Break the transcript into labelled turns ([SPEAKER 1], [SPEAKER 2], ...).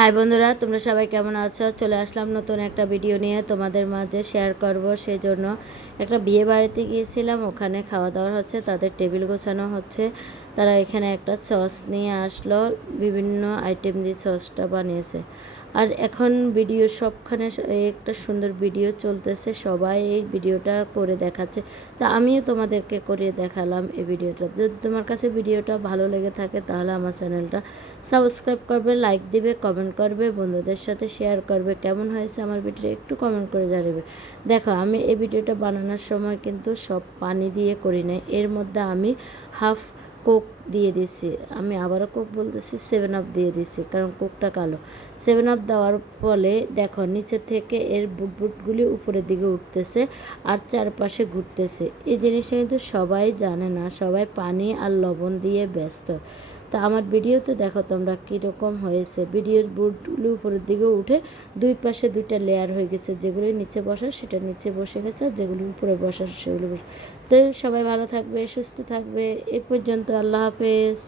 [SPEAKER 1] High বন্ধুরা, তোমরা সবাই কেমন আছো? চলে আসলাম নতুন একটা ভিডিও নিয়ে তোমাদের মাঝে শেয়ার করব। সেই জন্য একটা বিয়ে বাড়িতে গিয়েছিলাম, ওখানে খাওয়া দাওয়া হচ্ছে, তাদের টেবিল গোছানো হচ্ছে। তারা এখানে একটা সস নিয়ে আসলো, বিভিন্ন আইটেম দিয়ে সসটা বানিয়েছে। আর এখন ভিডিও সবখানে একটা সুন্দর ভিডিও চলতেছে, সবাই এই ভিডিওটা করে দেখাচ্ছে। তা আমিও তোমাদেরকে করে দেখালাম এই ভিডিওটা যদি তোমার কাছে ভিডিওটা ভালো লেগে থাকে, তাহলে আমার চ্যানেলটা সাবস্ক্রাইব করবে লাইক দিবে কমেন্ট করবে, বন্ধুদের সাথে শেয়ার করবে, কেমন হয়েছে আমার ভিডিও একটু কমেন্ট করে জানাবে। দেখো, আমি এই ভিডিওটা বানানোর সময় কিন্তু সব পানি দিয়ে করি না এর মধ্যে আমি হাফ কোক দিয়ে দিছি আমি আবারও কোক বলতেছি সেভেন আপ দিয়ে দিছি কারণ কোকটা কালো। সেভেন আপ দেওয়ার ফলে দেখো, নিচে থেকে এর বুট বুটগুলি উপরের দিকে উঠতেছে আর চারপাশে ঘুরতেছে। এই জিনিসটা কিন্তু সবাই জানে না, সবাই পানি আর লবণ দিয়ে ব্যস্ত। তা আমার ভিডিওতে দেখো তোমরা কীরকম হয়েছে। ভিডিওর বোর্ডগুলো উপরের দিকে উঠে দুই পাশে দুইটা লেয়ার হয়ে গেছে। যেগুলো নিচে বসা, সেটা নিচে বসে গেছে আর যেগুলি উপরে বসা, সেগুলো বসে। তো সবাই ভালো থাকবে, সুস্থ থাকবে। এ পর্যন্ত আল্লাহ হাফেজ।